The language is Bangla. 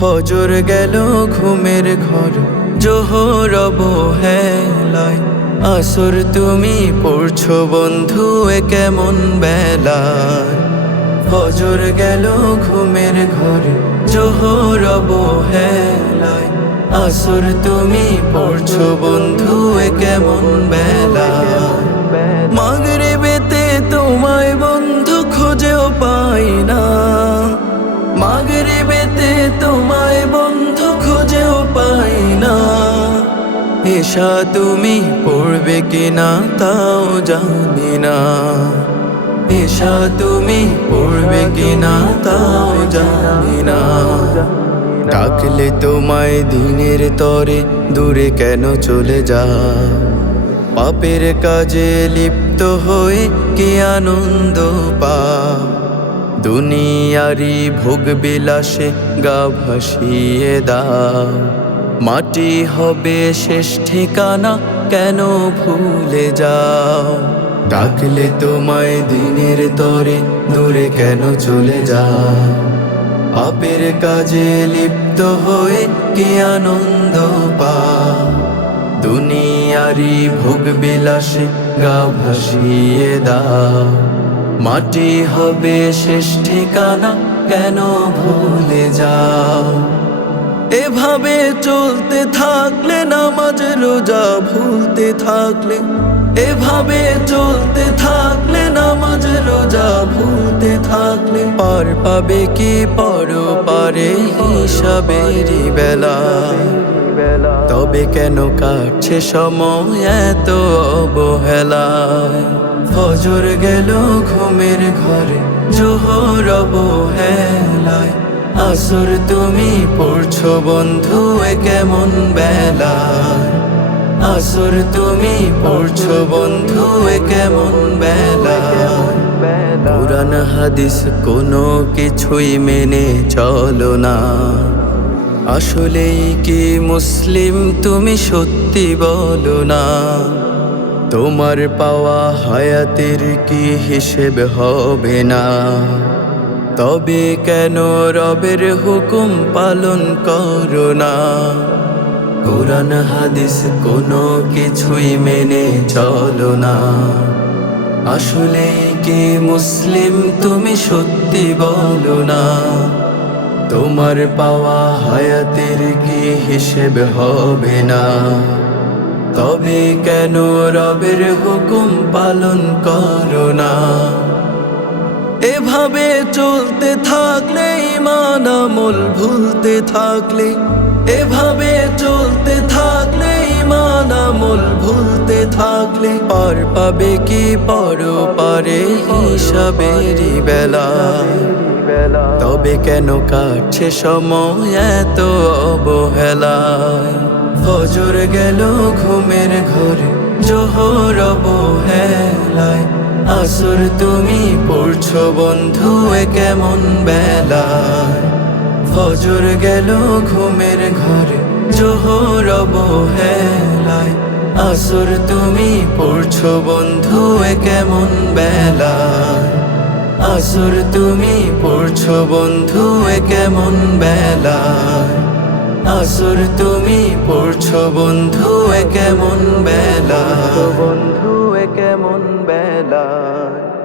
ফজর গেল ঘুমের ঘর জোহর অবহেলায়, আসর তুমি পড়ছো বন্ধু এ কেমন বেলায়। ফজর গেল ঘুমের ঘর জোহর অবহেলায়, আসর তুমি পড়ছো বন্ধু এ কেমন বেলায়। মাগরিবেতে তোমায় বন্ধু খুঁজেও পাই না, মাগরিবেতে তোমায় বন্ধু খুঁজেও পাই না। এশা তুমি পড়বে কিনা তাও জানি না, এশা তুমি পড়বে কিনা তাও জানি না। ডাকলে তোমায় দিনের তরে দূরে কেন চলে যাও, পাপের কাজে লিপ্ত হয়ে কি আনন্দ পাও। দুনিয়ারি ভোগ বিলাসে গা ভাসিয়ে দাও, মাটি হবে শেষ ঠিকানা কেন ভুলে যাও। ডাকলে তোমায় দিনের তরে দূরে কেন চলে যাও, পাপের কাজে লিপ্ত হয়ে কি আনন্দ পাও। দুনিয়ারি ভোগ বিলাসে গা ভাসিয়ে দাও, মাটি হবে শেষ ঠিকানা কেন ভুলে যাও। এভাবে চলতে থাকলে নামাজ রোজা ভুলতে থাকলে, এভাবে চলতে থাকলে নামাজ রোজা ভুলতে থাকলে, পার পাবে কি পরপারে হিসাবেরই বেলা। তবে কেন কাটছে সময় এত অবহেলায়। ফজর গেল ঘুমের ঘরে জোহর অবহেলায়, আসর তুমি পড়ছো বন্ধু এ কেমন বেলায়। আসর তুমি পড়ছো বন্ধু এ কেমন বেলায়। কুরআন হাদিস কোনো কিছুই মেনে চলো না, আসলেই কি মুসলিম তুমি সত্যি বলো না। তোমার পাওয়া হায়াতের কি হিসেব হবে না, তবে কেন রবের হুকুম পালন করো না। কুরআন হাদিস কোনো কিছুই মেনে চলো না, আসলেই কি মুসলিম তুমি সত্যি বলো না। তোমার পাওয়া হায়াতের কি হিসেব হবে না, তবে কেন রবের হুকুম পালন করো না। এভাবে চলতে থাকলে ঈমান আমল ভুলতে থাকলে, এভাবে চলতে থাকলে ঈমান আমল ভুলতে থাকলে, পার পাবে কি পরপারে হিসাবেরই বেলা। তবে কেন কাটছে সময় এত অবহেলায়। ফজর গেল ঘুমের ঘরে জোহর অবহেলায়, আসর তুমি পড়ছো বন্ধু এ কেমন বেলায়। ফজর গেল ঘুমের ঘরে জোহর অবহেলায়, আসর তুমি পড়ছো বন্ধু এ কেমন বেলায়। আসর তুমি পড়ছো বন্ধু এ কেমন বেলায়। আসর তুমি পড়ছো বন্ধু এ কেমন বেলায়। বন্ধু এ কেমন বেলায়।